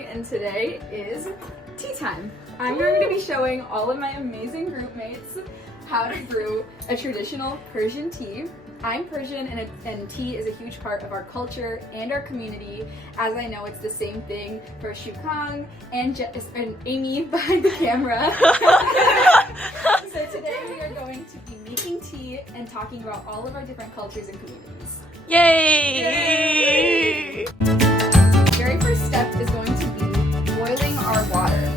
Emily, and today is tea time. I'm going to be showing all of my amazing group mates how to brew a traditional Persian tea. I'm Persian, and tea is a huge part of our culture and our community, as I know it's the same thing for Shukang and Amy behind the camera. So today we are going to be making tea and talking about all of our different cultures and communities. Yay! The very first step is going to be boiling our water.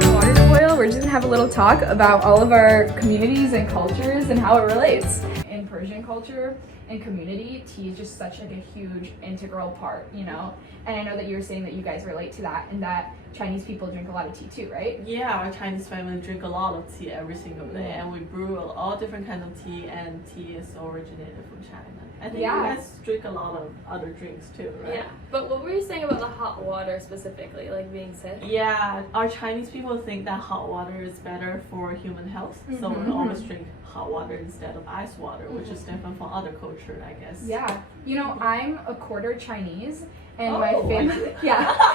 For water to boil, we're just going to have a little talk about all of our communities and cultures and how it relates. In Persian culture and community, tea is just such like a huge integral part, you know? And I know that you were saying that you guys relate to that and that Chinese people drink a lot of tea too, right? Yeah, our Chinese family drink a lot of tea every single day, and we brew all different kinds of tea, and tea is originated from China. I think you guys drink a lot of other drinks too, right? Yeah, but what were you saying about the hot water specifically, like being sick? Yeah, our Chinese people think that hot water is better for human health, so we always drink hot water instead of ice water, which is different from other culture, I guess. Yeah, you know, I'm a quarter Chinese, and my family,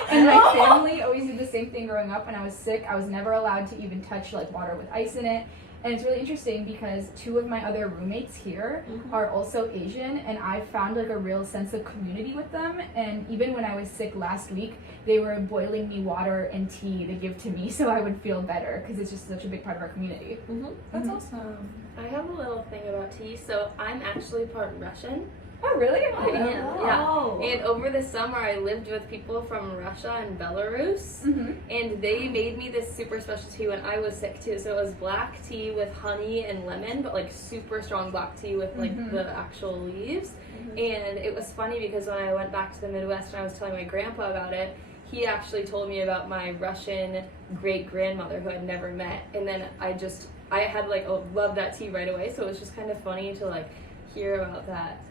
and my family always did the same thing growing up. When I was sick, I was never allowed to even touch like water with ice in it. And it's really interesting because two of my other roommates here are also Asian, and I found like a real sense of community with them. And even when I was sick last week, they were boiling me water and tea to give to me so I would feel better, because it's just such a big part of our community. That's awesome. I have a little thing about tea. So I'm actually part Russian. Oh, really? I am, yeah. And over the summer, I lived with people from Russia and Belarus, and they made me this super special tea when I was sick too. So it was black tea with honey and lemon, but like super strong black tea with like the actual leaves. And it was funny because when I went back to the Midwest and I was telling my grandpa about it, he actually told me about my Russian great-grandmother who I'd never met. And then I had like loved that tea right away. So it was just kind of funny to like hear about that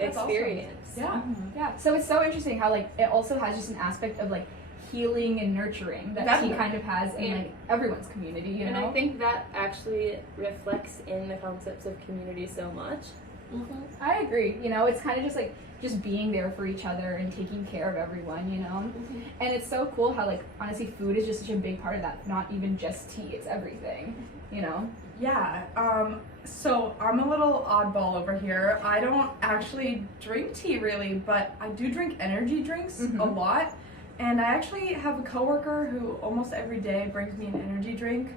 experience. Awesome. Yeah. So it's so interesting how like it also has just an aspect of like healing and nurturing that tea kind of has in like everyone's community, you know? And I think that actually reflects in the concepts of community so much. I agree. You know, it's kind of just like just being there for each other and taking care of everyone, you know? And it's so cool how like honestly food is just such a big part of that, not even just tea, it's everything, you know? Yeah, so I'm a little oddball over here. I don't actually drink tea really, but I do drink energy drinks a lot. And I actually have a coworker who almost every day brings me an energy drink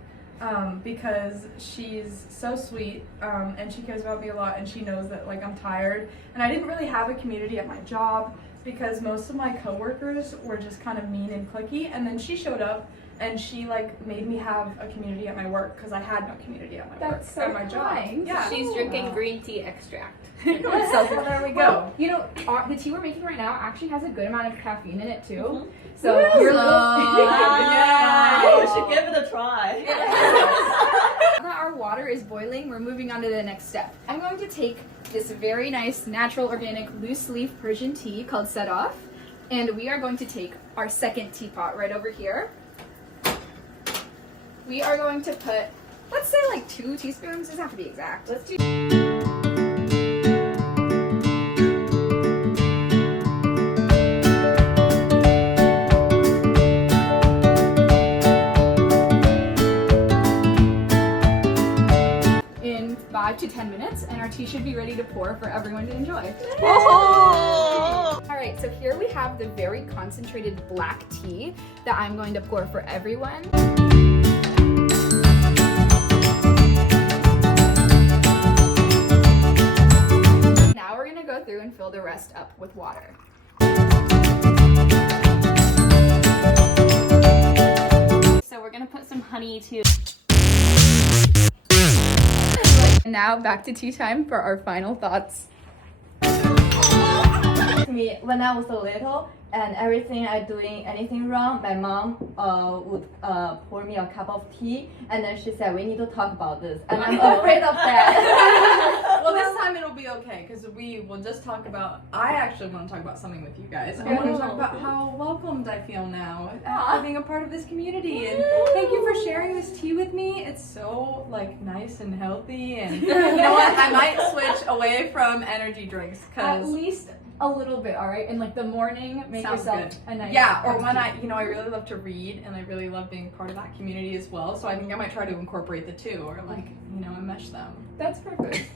because she's so sweet and she cares about me a lot, and she knows that like I'm tired. And I didn't really have a community at my job because most of my coworkers were just kind of mean and cliquey, and then she showed up and she like made me have a community at my work because I had no community at my work, at my job. Yeah. She's drinking green tea extract. So there we go. Well, you know, the tea we're making right now actually has a good amount of caffeine in it too. So you're a little We should give it a try. Now that our water is boiling, we're moving on to the next step. I'm going to take this very nice, natural, organic, loose leaf Persian tea called Set Off, and we are going to take our second teapot right over here. We are going to put, let's say like 2 teaspoons, doesn't have to be exact. Let's do. In 5 to 10 minutes, and our tea should be ready to pour for everyone to enjoy. Alright, so here we have the very concentrated black tea that I'm going to pour for everyone. Now we're going to go through and fill the rest up with water. So we're gonna put some honey too. And now back to tea time for our final thoughts. Me when I was a little, and everything I doing anything wrong, my mom would pour me a cup of tea, and then she said we need to talk about this, and I'm afraid of that. Well, this time it'll be okay because we will just talk about. I actually want to talk about something with you guys. I want to talk about how welcomed I feel now after being a part of this community, and thank you for sharing this tea with me. It's so like nice and healthy, and you know what? I might switch away from energy drinks At because least a little bit, all right? In like the morning, make Sounds yourself good. a nice Yeah, or cup of when tea. I really love to read and I really love being part of that community as well. So I think I might try to incorporate the two or like, enmesh them. That's perfect.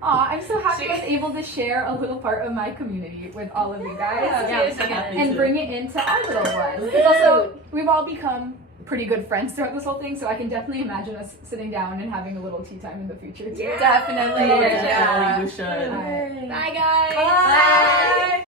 Aw, I'm so happy I was able to share a little part of my community with all of you guys. Yeah, I'm so happy And too. bring it into our little ones. It's also, we've all become pretty good friends throughout this whole thing, so I can definitely imagine us sitting down and having a little tea time in the future too. Yeah. Definitely. Definitely, you should. Alright. Bye, guys. Bye.